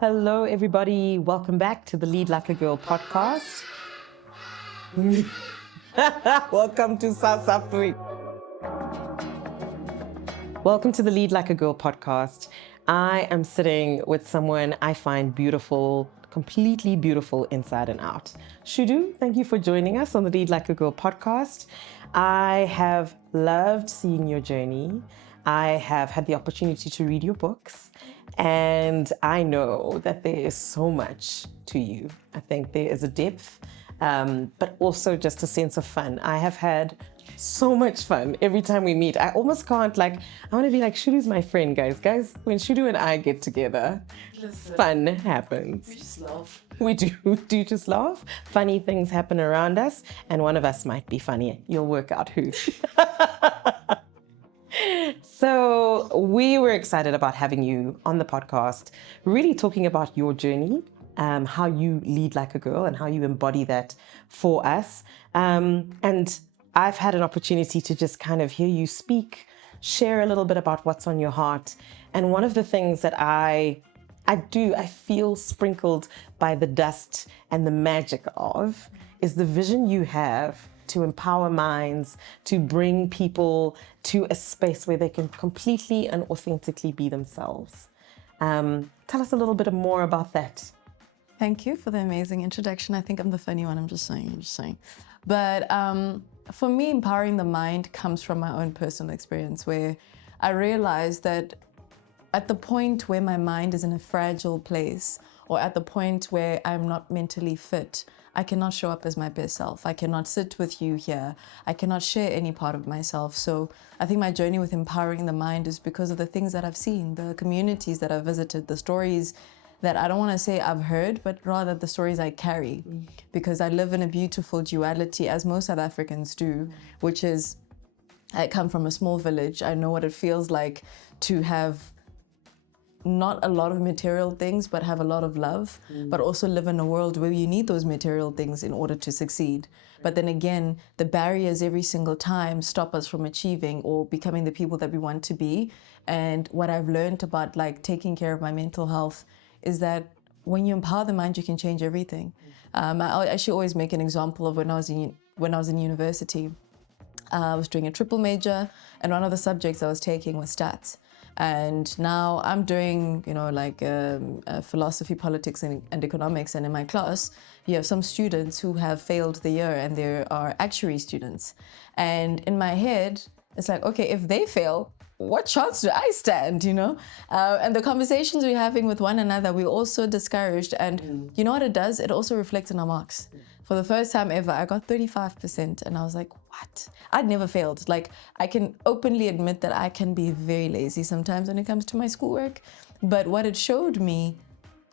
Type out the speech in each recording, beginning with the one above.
Hello, everybody. Welcome back to the Lead Like a Girl podcast. Welcome to South Africa. Welcome to the Lead Like a Girl podcast. I am sitting with someone I find beautiful, completely beautiful inside and out. Shudu, thank you for joining us on the Lead Like a Girl podcast. I have loved seeing your journey. I have had the opportunity to read your books, and I know that there is so much to you. I think there is a depth, but also just a sense of fun. I have had so much fun every time we meet. I almost can't, I want to be like, Shudu's my friend, guys. Guys, when Shudu and I get together, fun happens. We just laugh. We do just laugh. Funny things happen around us, and one of us might be funny. You'll work out who. So we were excited about having you on the podcast, really talking about your journey, how you lead like a girl and how you embody that for us. And I've had an opportunity to just kind of hear you speak, share a little bit about what's on your heart. And one of the things that I feel sprinkled by the dust and the magic of is the vision you have to empower minds, to bring people to a space where they can completely and authentically be themselves. Tell us a little bit more about that. Thank you for the amazing introduction. I think I'm the funny one. I'm just saying. But for me, empowering the mind comes from my own personal experience, where I realized that at the point where my mind is in a fragile place, or at the point where I'm not mentally fit, I cannot show up as my best self. I cannot sit with you here. I cannot share any part of myself. So I think my journey with empowering the mind is because of the things that I've seen, the communities that I've visited, the stories that I don't want to say I've heard, but rather the stories I carry. Because I live in a beautiful duality, as most South Africans do, which is, I come from a small village. I know what it feels like to have not a lot of material things, but have a lot of love, but also live in a world where you need those material things in order to succeed. But then again, the barriers every single time stop us from achieving or becoming the people that we want to be. And what I've learned about taking care of my mental health is that when you empower the mind, you can change everything. I actually always make an example of when I was in university. I was doing a triple major, and one of the subjects I was taking was stats. And now I'm doing, philosophy, politics, and economics. And in my class, you have some students who have failed the year, and there are actuary students. And in my head, it's like, okay, if they fail, what chance do I stand, And the conversations we're having with one another, we're also discouraged. And you know what it does? It also reflects on our marks. For the first time ever, I got 35%, and I was like, what? I'd never failed. I can openly admit that I can be very lazy sometimes when it comes to my schoolwork. But what it showed me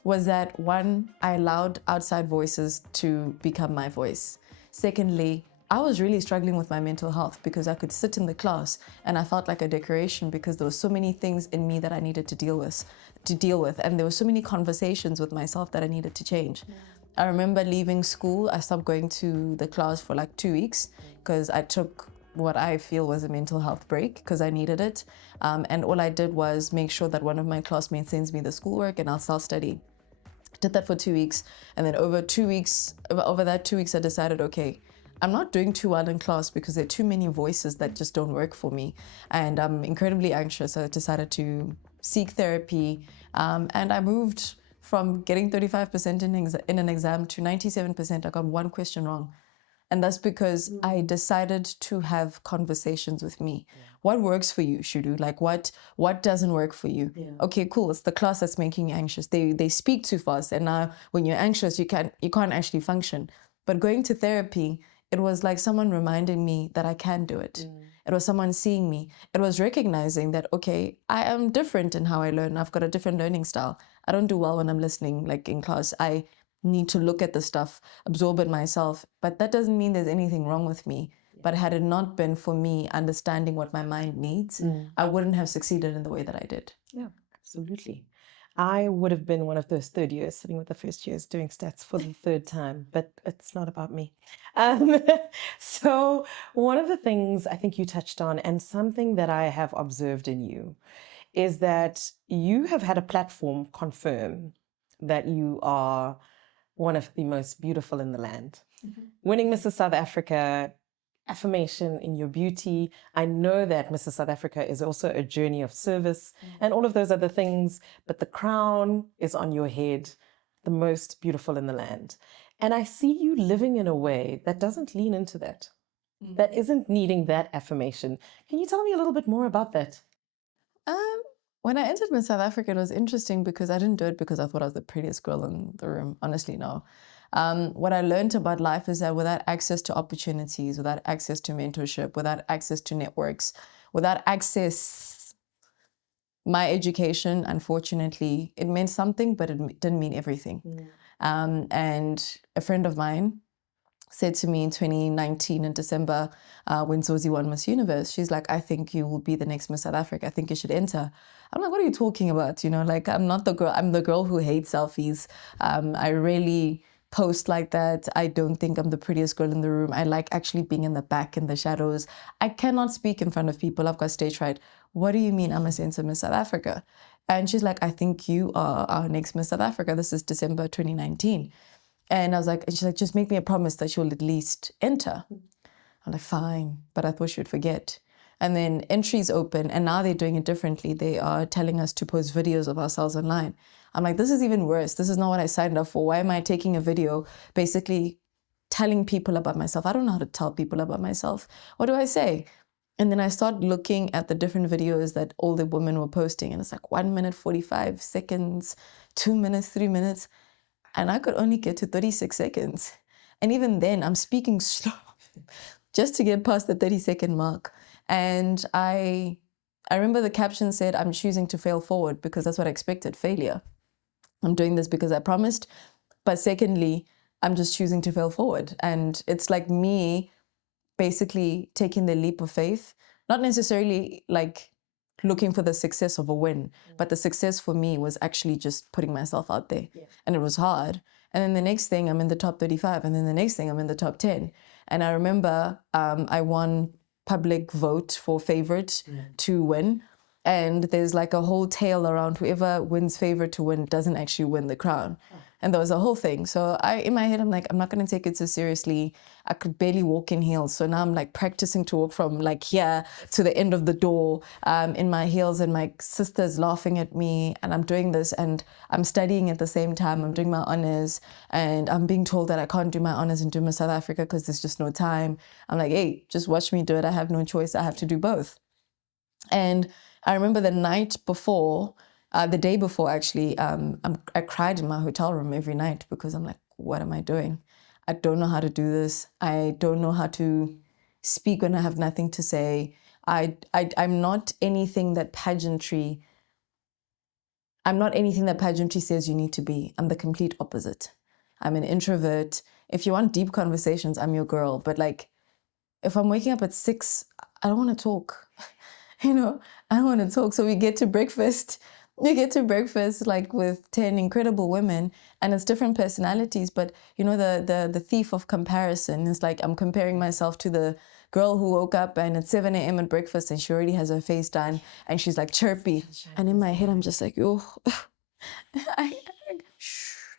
was that, one, I allowed outside voices to become my voice. Secondly, I was really struggling with my mental health because I could sit in the class and I felt like a decoration because there were so many things in me that I needed to deal with. And there were so many conversations with myself that I needed to change. I remember leaving school. I stopped going to the class for 2 weeks because I took what I feel was a mental health break because I needed it. And all I did was make sure that one of my classmates sends me the schoolwork and I'll self-study. Did that for 2 weeks. And then over that 2 weeks, I decided, okay, I'm not doing too well in class because there are too many voices that just don't work for me. And I'm incredibly anxious. So I decided to seek therapy. And I moved from getting 35% in an exam to 97%. I got one question wrong. And that's because I decided to have conversations with me. Yeah. What works for you, Shudu? What doesn't work for you? Yeah. Okay, cool. It's the class that's making you anxious. They speak too fast. And now when you're anxious, you can't actually function. But going to therapy, it was like someone reminding me that I can do it. It was someone seeing me. It was recognizing that, okay, I am different in how I learn. I've got a different learning style. I don't do well when I'm listening, in class. I need to look at the stuff, absorb it myself. But that doesn't mean there's anything wrong with me. But had it not been for me understanding what my mind needs, I wouldn't have succeeded in the way that I did. Yeah, absolutely. I would have been one of those third years sitting with the first years doing stats for the third time, but it's not about me. So one of the things I think you touched on, and something that I have observed in you, is that you have had a platform confirm that you are one of the most beautiful in the land. Winning Mrs. South Africa, affirmation in your beauty. I know that Mrs. South Africa is also a journey of service and all of those other things, but the crown is on your head, the most beautiful in the land. And I see you living in a way that doesn't lean into that, that isn't needing that affirmation. Can you tell me a little bit more about that? When I entered Miss South Africa, it was interesting because I didn't do it because I thought I was the prettiest girl in the room. Honestly, no. What I learned about life is that without access to opportunities, without access to mentorship, without access to networks, without access, my education, unfortunately, it meant something, but it didn't mean everything. And a friend of mine said to me in 2019 in December, when Zozi won Miss Universe, she's like, I think you will be the next Miss South Africa. I think you should enter. I'm like, what are you talking about? You know, like, I'm not the girl. I'm the girl who hates selfies. I really post like that. I don't think I'm the prettiest girl in the room. I like actually being in the back in the shadows. I cannot speak in front of people. I've got stage fright. What do you mean I must enter Miss South Africa? And she's like, I think you are our next Miss South Africa. This is December 2019. And I was like, and she's like, just make me a promise that you'll at least enter. I'm like, fine, but I thought she would forget. And then entries open, and now they're doing it differently. They are telling us to post videos of ourselves online. I'm like, this is even worse. This is not what I signed up for. Why am I taking a video basically telling people about myself? I don't know how to tell people about myself. What do I say? And then I start looking at the different videos that all the women were posting, and it's like 1 minute, 45 seconds, 2 minutes, 3 minutes. And I could only get to 36 seconds. And even then, I'm speaking slow just to get past the 30-second mark. And I remember the caption said, I'm choosing to fail forward because that's what I expected, failure. I'm doing this because I promised. But secondly, I'm just choosing to fail forward. And it's like me basically taking the leap of faith, not necessarily like looking for the success of a win, but the success for me was actually just putting myself out there. And it was hard. And then the next thing I'm in the top 35, and then the next thing I'm in the top 10. And I remember I won public vote for favorite to win. And there's like a whole tale around whoever wins favorite to win doesn't actually win the crown. And there was a whole thing. So in my head, I'm like, I'm not going to take it so seriously. I could barely walk in heels. So now I'm like practicing to walk from like here to the end of the door in my heels, and my sister's laughing at me, and I'm doing this and I'm studying at the same time. I'm doing my honors, and I'm being told that I can't do my honors and do Miss South Africa because there's just no time. I'm like, hey, just watch me do it. I have no choice. I have to do both. And I remember the night before, the day before actually, I cried in my hotel room every night because I'm like, what am I doing? I don't know how to do this. I don't know how to speak when I have nothing to say. I'm not anything that pageantry says you need to be. I'm the complete opposite. I'm an introvert. If you want deep conversations, I'm your girl. But like, if I'm waking up at 6, I don't want to talk. You know, I don't want to talk. So we get to breakfast like with 10 incredible women, and it's different personalities. But you know, the thief of comparison is like, I'm comparing myself to the girl who woke up and it's 7 a.m. at breakfast and she already has her face done and she's like chirpy. And in my head, I'm just like, oh,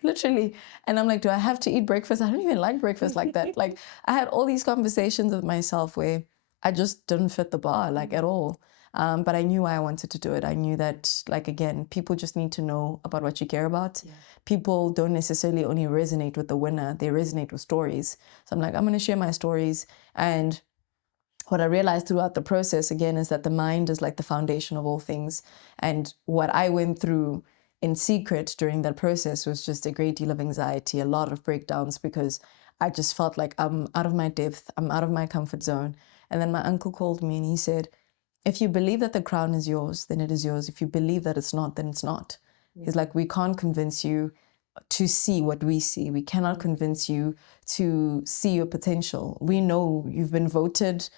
literally. And I'm like, do I have to eat breakfast? I don't even like breakfast like that. Like, I had all these conversations with myself where I just didn't fit the bar, like, at all. But I knew why I wanted to do it. I knew that, like, again, people just need to know about what you care about. Yeah. People don't necessarily only resonate with the winner, they resonate with stories. So I'm like, I'm going to share my stories. And what I realized throughout the process, again, is that the mind is like the foundation of all things. And what I went through in secret during that process was just a great deal of anxiety, a lot of breakdowns, because I just felt like I'm out of my depth, I'm out of my comfort zone. And then my uncle called me and he said, if you believe that the crown is yours, then it is yours. If you believe that it's not, then it's not. Yeah. He's like, we can't convince you to see what we see. We cannot convince you to see your potential. We know you've been voted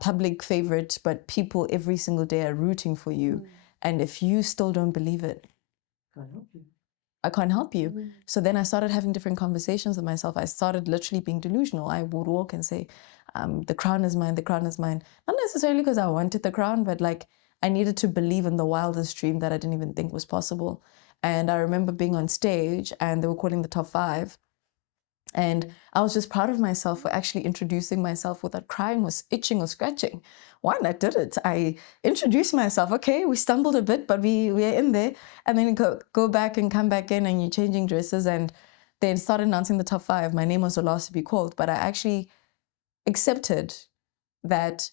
public favorite, but people every single day are rooting for you. And if you still don't believe it, I can't help you. So then I started having different conversations with myself. I started literally being delusional. I would walk and say, the crown is mine, the crown is mine. Not necessarily because I wanted the crown, but like I needed to believe in the wildest dream that I didn't even think was possible. And I remember being on stage and they were calling the top 5. And I was just proud of myself for actually introducing myself without crying or itching or scratching. One, I did it. I introduced myself. Okay, we stumbled a bit, but we're in there. And then go back and come back in and you're changing dresses. And then started announcing the top 5. My name was the last to be called, but I actually accepted that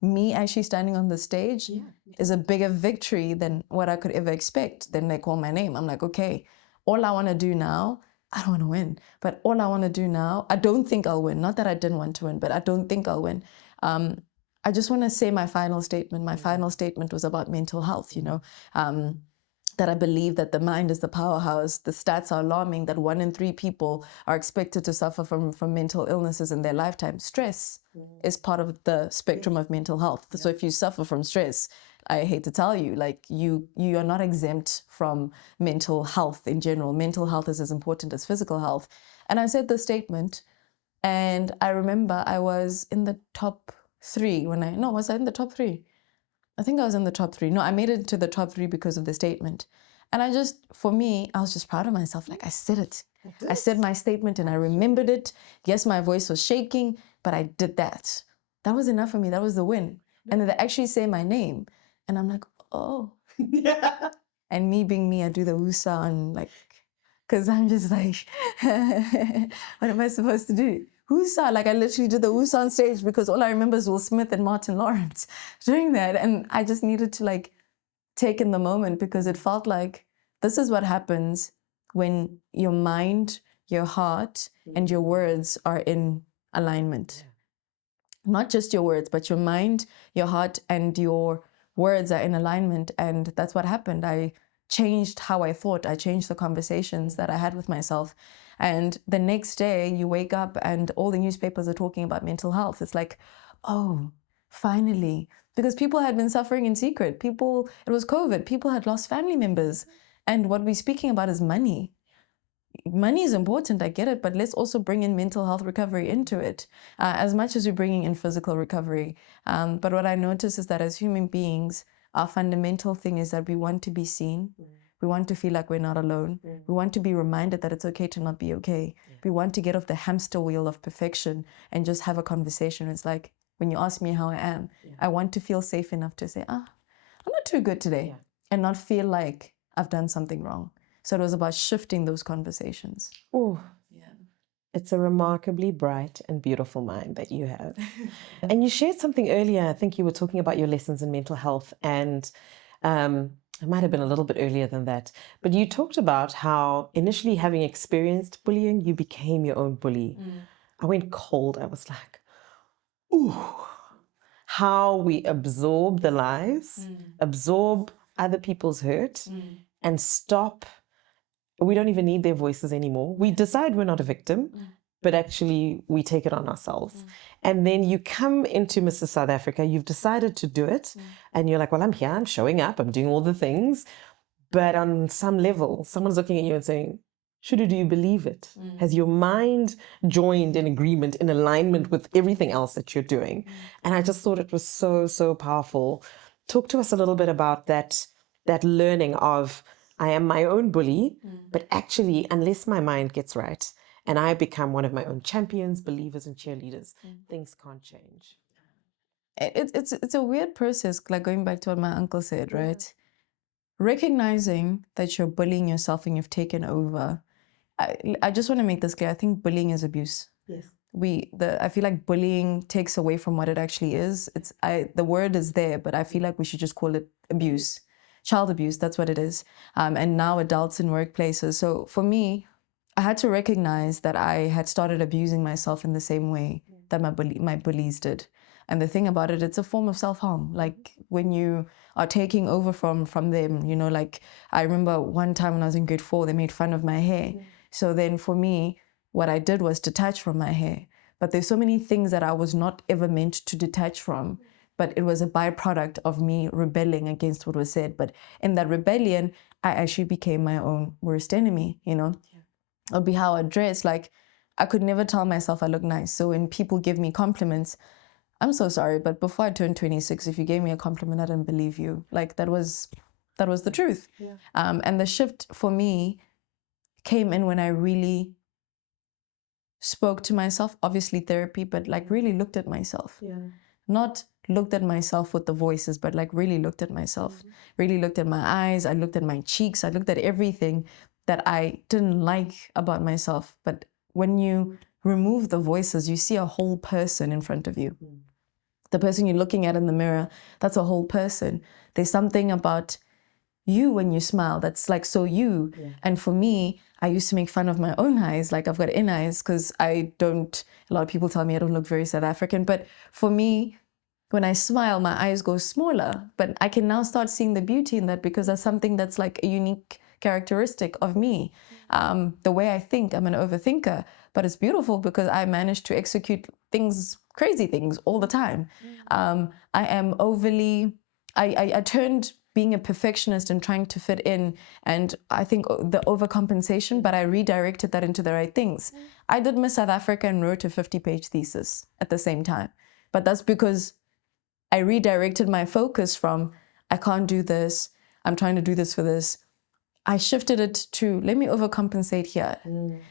me actually standing on the stage is a bigger victory than what I could ever expect. Then they call my name. I'm like, okay, all I want to do now, I don't want to win, but all I want to do now, I don't think I'll win. Not that I didn't want to win, but I don't think I'll win. I just want to say my final statement. My final statement was about mental health, that I believe that the mind is the powerhouse. The stats are alarming that 1 in 3 people are expected to suffer from mental illnesses in their lifetime. Stress is part of the spectrum of mental health. So if you suffer from stress, I hate to tell you, like you are not exempt from mental health in general. Mental health is as important as physical health. And I said the statement, and I remember I was in the top 3 was I in the top 3? I think I was in the top 3. No, I made it to the top 3 because of the statement. And for me, I was just proud of myself. Like, I said it. I said my statement and I remembered it. Yes, my voice was shaking, but I did that. That was enough for me. That was the win. And then they actually say my name. And I'm like, oh. And me being me, I do the woo sound, like, because I'm just like, what am I supposed to do? Woosa, like I literally did the woosa on stage because all I remember is Will Smith and Martin Lawrence doing that. And I just needed to like take in the moment because it felt like this is what happens when your mind, your heart, and your words are in alignment. Not just your words, but your mind, your heart, and your words are in alignment. And that's what happened. I changed how I thought. I changed the conversations that I had with myself. And the next day you wake up and all the newspapers are talking about mental health. It's like, oh, finally. Because people had been suffering in secret. It was COVID. People had lost family members. And what we're speaking about is money. Money is important, I get it, but let's also bring in mental health recovery into it, as much as we're bringing in physical recovery. But what I notice is that as human beings, our fundamental thing is that we want to be seen. We want to feel like we're not alone. We want to be reminded that it's okay to not be okay. We want to get off the hamster wheel of perfection and just have a conversation. It's like, when you ask me how I am, I want to feel safe enough to say, I'm not too good today, and not feel like I've done something wrong. So it was about shifting those conversations. Oh, yeah. It's a remarkably bright and beautiful mind that you have. And you shared something earlier. I think you were talking about your lessons in mental health, and it might have been a little bit earlier than that. But you talked about how initially, having experienced bullying, you became your own bully. I went cold. I was like, ooh, how we absorb the lies, absorb other people's hurt, and stop. We don't even need their voices anymore. We decide we're not a victim, but actually we take it on ourselves. And then you come into Mrs. South Africa, you've decided to do it, and you're like, well, I'm here, I'm showing up, I'm doing all the things. But on some level, someone's looking at you and saying, Shudu, do you believe it? Has your mind joined in agreement, in alignment with everything else that you're doing? And I just thought it was so, so powerful. Talk to us a little bit about that learning of, I am my own bully, but actually, unless my mind gets right and I become one of my own champions, believers, and cheerleaders, things can't change. It's a weird process, like going back to what my uncle said, right? Recognizing that you're bullying yourself and you've taken over. I just want to make this clear. I think bullying is abuse. Yes. I feel like bullying takes away from what it actually is. The word is there, but I feel like we should just call it abuse. Child abuse, that's what it is. And now adults in workplaces. So for me, I had to recognize that I had started abusing myself in the same way that my bullies did. And the thing about it, it's a form of self-harm. Like when you are taking over from them, like I remember one time when I was in grade 4, they made fun of my hair. So then for me, what I did was detach from my hair. But there's so many things that I was not ever meant to detach from. But it was a byproduct of me rebelling against what was said. But in that rebellion, I actually became my own worst enemy, It would be how I dress. Like, I could never tell myself I look nice. So when people give me compliments, I'm so sorry, but before I turned 26, if you gave me a compliment, I didn't believe you. Like, that was that was the truth. Yeah. And the shift for me came in when I really spoke to myself, obviously therapy, but like really looked at myself. Yeah. Not looked at myself with the voices, but like really looked at myself, really looked at my eyes, I looked at my cheeks, I looked at everything that I didn't like about myself. But when you remove the voices, you see a whole person in front of you. The person you're looking at in the mirror, that's a whole person. There's something about you when you smile that's like so you. Yeah. And for me, I used to make fun of my own eyes, like I've got in eyes, because a lot of people tell me I don't look very South African, but for me, when I smile, my eyes go smaller. But I can now start seeing the beauty in that, because that's something that's like a unique characteristic of me. The way I think, I'm an overthinker, but it's beautiful because I manage to execute things, crazy things all the time. I am overly, I turned being a perfectionist and trying to fit in, and I think the overcompensation, but I redirected that into the right things. I did Miss South Africa and wrote a 50-page thesis at the same time, but that's because I redirected my focus from, I can't do this, I'm trying to do this for this. I shifted it to, let me overcompensate here.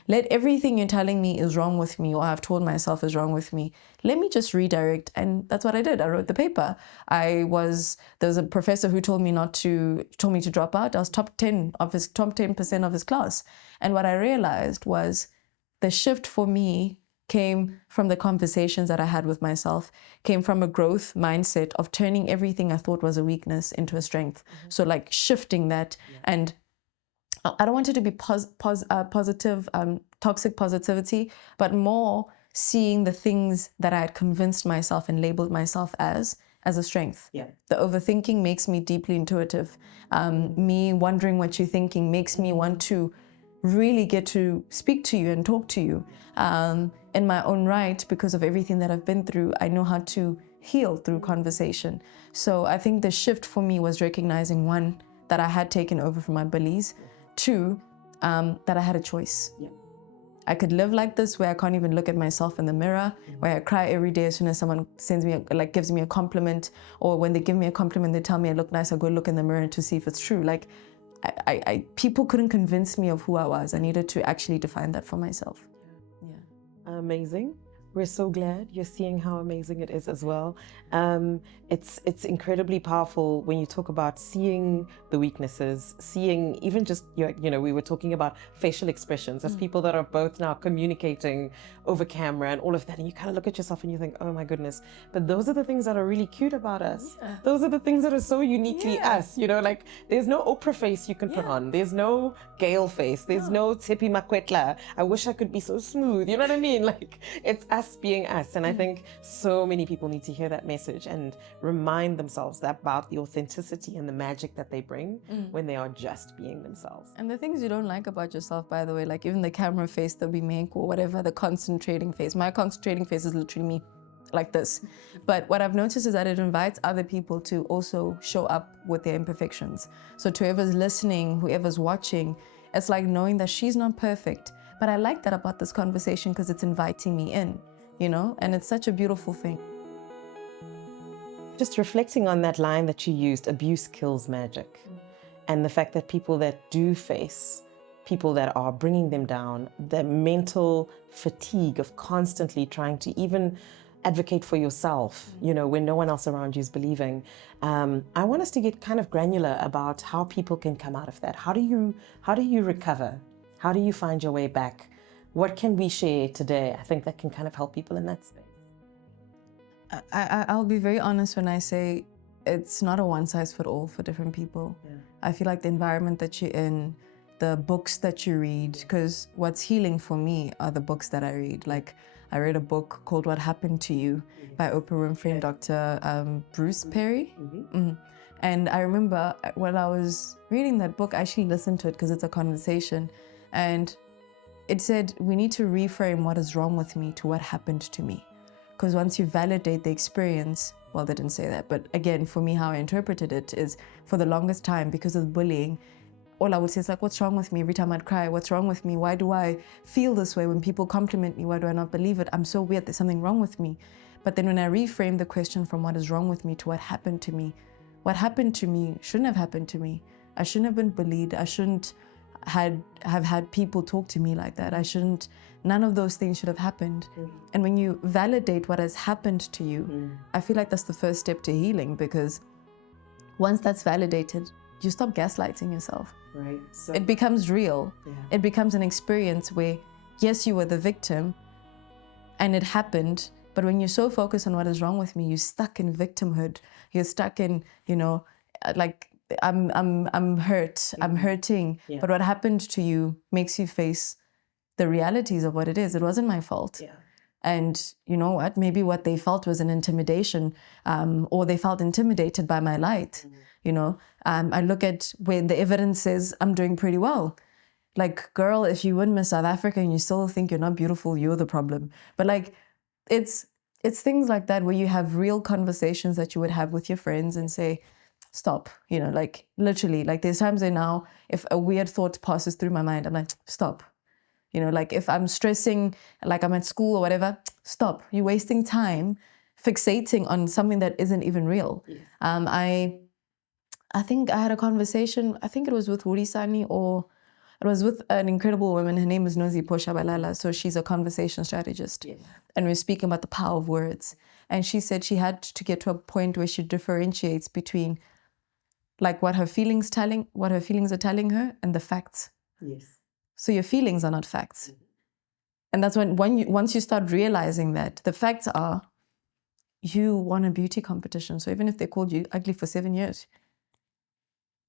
Let everything you're telling me is wrong with me, or I've told myself is wrong with me, let me just redirect. And that's what I did. I wrote the paper. There was a professor who told me to drop out. I was top 10% of his class. And what I realized was the shift for me came from the conversations that I had with myself, came from a growth mindset of turning everything I thought was a weakness into a strength. So like shifting that, and I don't want it to be positive, toxic positivity, but more seeing the things that I had convinced myself and labeled myself as a strength. Yeah. The overthinking makes me deeply intuitive. Me wondering what you're thinking makes me want to really get to speak to you and talk to you. In my own right, because of everything that I've been through, I know how to heal through conversation. So I think the shift for me was recognizing, one, that I had taken over from my bullies. Two, that I had a choice. Yeah. I could live like this, where I can't even look at myself in the mirror, where I cry every day as soon as someone gives me a compliment, or when they give me a compliment, they tell me I look nice, I go look in the mirror to see if it's true. Like, people couldn't convince me of who I was. I needed to actually define that for myself. Yeah. Amazing. We're so glad you're seeing how amazing it is as well. It's incredibly powerful when you talk about seeing the weaknesses, seeing even just we were talking about facial expressions as people that are both now communicating over camera and all of that, and you kind of look at yourself and you think, oh my goodness, but those are the things that are really cute about us. Those are the things that are so uniquely us, like there's no Oprah face you can put on, there's no Gail face, there's no Tipi Makwetla, I wish I could be so smooth, you know what I mean? Like, it's us being us. And I think so many people need to hear that message and remind themselves about the authenticity and the magic that they bring when they are just being themselves. And the things you don't like about yourself, by the way, like even the camera face that we make or whatever, the concentrating face. My concentrating face is literally me, like this. But what I've noticed is that it invites other people to also show up with their imperfections. So to whoever's listening, whoever's watching, it's like knowing that she's not perfect. But I like that about this conversation because it's inviting me in, and it's such a beautiful thing. Just reflecting on that line that you used, abuse kills magic. And the fact that people that do face people that are bringing them down, the mental fatigue of constantly trying to even advocate for yourself, when no one else around you is believing. I want us to get kind of granular about how people can come out of that. How do you recover? How do you find your way back? What can we share today, I think, that can kind of help people in that space? I'll be very honest when I say it's not a one-size-fits-all for different people. Yeah. I feel like the environment that you're in, the books that you read, because what's healing for me are the books that I read. Like, I read a book called What Happened to You by Oprah Winfrey and Dr. Bruce Perry. And I remember when I was reading that book, I actually listened to it because it's a conversation. And it said, we need to reframe what is wrong with me to what happened to me. Because once you validate the experience, well, they didn't say that, but again, for me, how I interpreted it is, for the longest time, because of bullying, all I would say is like, what's wrong with me? Every time I'd cry, what's wrong with me? Why do I feel this way when people compliment me? Why do I not believe it? I'm so weird, there's something wrong with me. But then when I reframe the question from what is wrong with me to what happened to me shouldn't have happened to me. I shouldn't have been bullied. I shouldn't have had people talk to me like that. None of those things should have happened. And when you validate what has happened to you, I feel like that's the first step to healing, because once that's validated, you stop gaslighting yourself. Right. So, It becomes real. yeah. It becomes an experience where, yes, you were the victim and it happened, but when you're so focused on what is wrong with me, you're stuck in victimhood. You're stuck in, like, I'm hurt, I'm hurting. Yeah. But what happened to you makes you face the realities of what it is. It wasn't my fault. Yeah. And you know what? Maybe what they felt was an intimidation, or they felt intimidated by my light. I look at where the evidence says I'm doing pretty well. Like, girl, if you win Miss South Africa and you still think you're not beautiful, you're the problem. But like, it's things like that where you have real conversations that you would have with your friends and say, stop. Like, literally, like, there's times where now, if a weird thought passes through my mind, I'm like, stop. Like, if I'm stressing, like I'm at school or whatever, stop. You're wasting time fixating on something that isn't even real. Yeah. I think I had a conversation, I think it was with Wuri Sani, or it was with an incredible woman. Her name is Nozi Poshabalala. So she's a conversation strategist. Yeah. And we're speaking about the power of words. And she said she had to get to a point where she differentiates between like what her feelings are telling her and the facts. Yes. So your feelings are not facts. And that's once you start realizing that the facts are, you won a beauty competition. So even if they called you ugly for 7 years,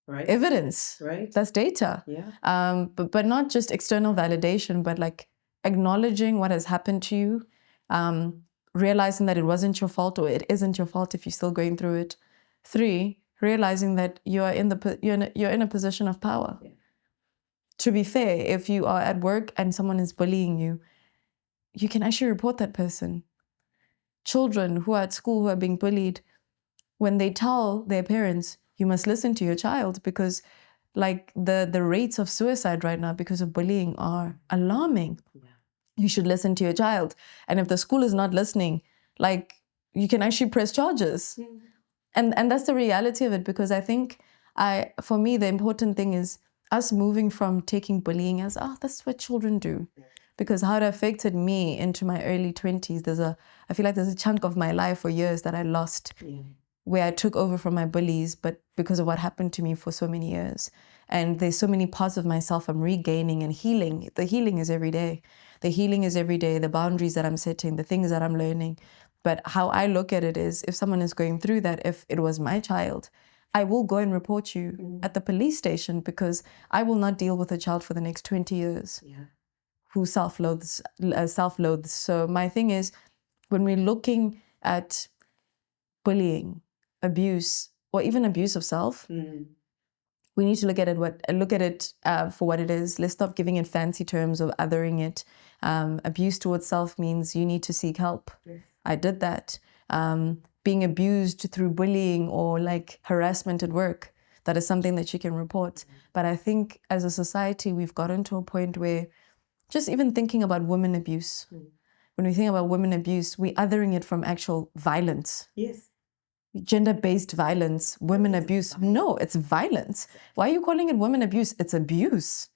right? Evidence, right? That's data. Yeah. But not just external validation, but like acknowledging what has happened to you, realizing that it wasn't your fault, or it isn't your fault if you're still going through it. 3, realizing that you're in a position of power. Yeah. To be fair, if you are at work and someone is bullying you, you can actually report that person. Children who are at school who are being bullied, when they tell their parents, you must listen to your child, because like the rates of suicide right now because of bullying are alarming. Yeah. You should listen to your child. And if the school is not listening, like, you can actually press charges. And that's the reality of it, because I think for me, the important thing is us moving from taking bullying as, that's what children do. Because how it affected me into my early 20s, I feel like there's a chunk of my life for years that I lost, where I took over from my bullies, but because of what happened to me for so many years. And there's so many parts of myself I'm regaining and healing. The healing is every day. The healing is every day, the boundaries that I'm setting, the things that I'm learning. But how I look at it is, if someone is going through that, if it was my child, I will go and report you at the police station, because I will not deal with a child for the next 20 years who self-loathes. So my thing is, when we're looking at bullying, abuse, or even abuse of self, we need to look at it for what it is. Let's stop giving it fancy terms of othering it. Abuse towards self means you need to seek help. Yes. I did that. Being abused through bullying or like harassment at work, that is something that you can report. But I think as a society, we've gotten to a point where just even thinking about women abuse, when we think about women abuse, we're othering it from actual violence. Yes. Gender-based violence, women abuse. No, it's violence. Why are you calling it women abuse? It's abuse.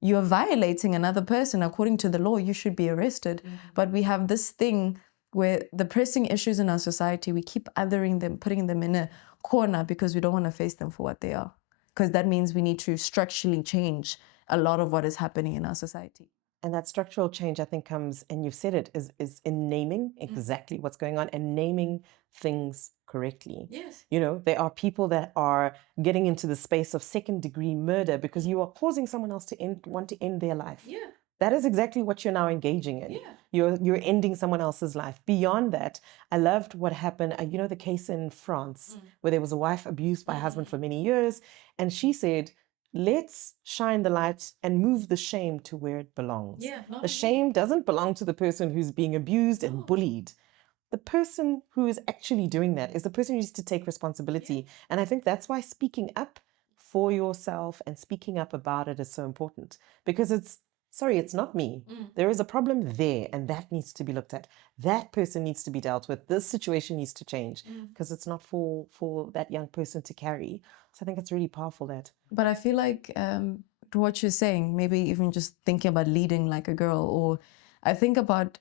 You are violating another person. According to the law, you should be arrested. But we have this thing where the pressing issues in our society, we keep othering them, putting them in a corner because we don't want to face them for what they are. Because that means we need to structurally change a lot of what is happening in our society. And that structural change, I think, comes, and you've said it, is in naming exactly what's going on and naming things correctly. Yes. There are people that are getting into the space of second-degree murder because you are causing someone else to want to end their life. Yeah. That is exactly what you're now engaging in. Yeah. You're ending someone else's life. Beyond that, I loved what happened. The case in France where there was a wife abused by a husband for many years, and she said, let's shine the light and move the shame to where it belongs. Yeah, the shame doesn't belong to the person who's being abused and bullied. The person who is actually doing that is the person who needs to take responsibility. Yeah. And I think that's why speaking up for yourself and speaking up about it is so important, because it's sorry, it's not me. There is a problem there, and that needs to be looked at. That person needs to be dealt with. This situation needs to change because it's not for that young person to carry. So I think it's really powerful that. But I feel like to what you're saying, maybe even just thinking about leading like a girl, or I think about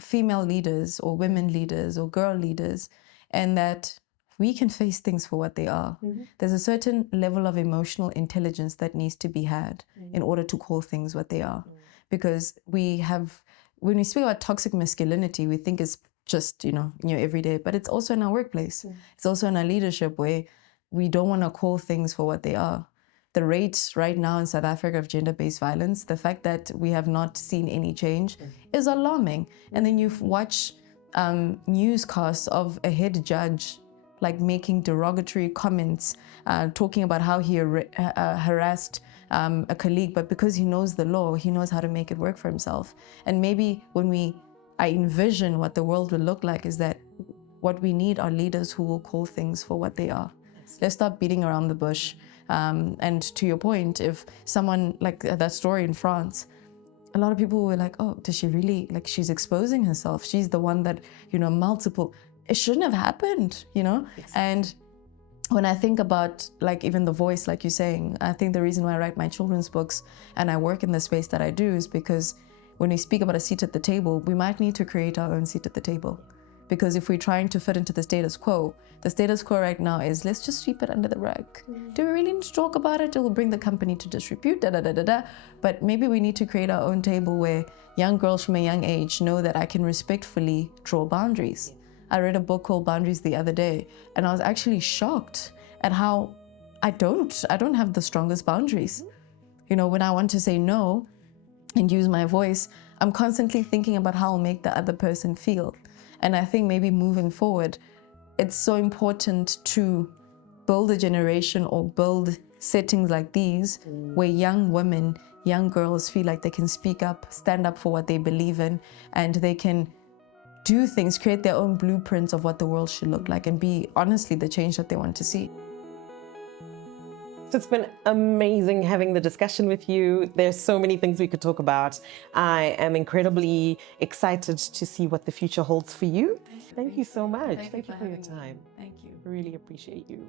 female leaders or women leaders or girl leaders, and that we can face things for what they are. There's a certain level of emotional intelligence that needs to be had in order to call things what they are. Because we have, when we speak about toxic masculinity, we think it's just, in your everyday, but it's also in our workplace. It's also in our leadership where we don't want to call things for what they are. The rates right now in South Africa of gender-based violence, the fact that we have not seen any change is alarming. And then you watch newscasts of a head judge like making derogatory comments, talking about how he harassed a colleague, but because he knows the law, he knows how to make it work for himself. And maybe when I envision what the world will look like is that what we need are leaders who will call things for what they are. Let's stop beating around the bush. And to your point, if someone, like that story in France, a lot of people were like, oh, does she really, like, she's exposing herself. She's the one that, multiple, it shouldn't have happened, Exactly. And when I think about, like, even The Voice, like you're saying, I think the reason why I write my children's books and I work in the space that I do is because when we speak about a seat at the table, we might need to create our own seat at the table. Because if we're trying to fit into the status quo right now is, let's just sweep it under the rug. Do we really need to talk about it? It will bring the company to disrepute, But maybe we need to create our own table where young girls from a young age know that I can respectfully draw boundaries. I read a book called Boundaries the other day, and I was actually shocked at how I don't have the strongest boundaries. When I want to say no and use my voice, I'm constantly thinking about how I'll make the other person feel. And I think maybe moving forward, it's so important to build a generation or build settings like these where young women, young girls feel like they can speak up, stand up for what they believe in, and they can do things, create their own blueprints of what the world should look like and be honestly the change that they want to see. It's been amazing having the discussion with you. There's so many things we could talk about. I am incredibly excited to see what the future holds for you. Thank you so much. Thank you for your time. Thank you. Really appreciate you.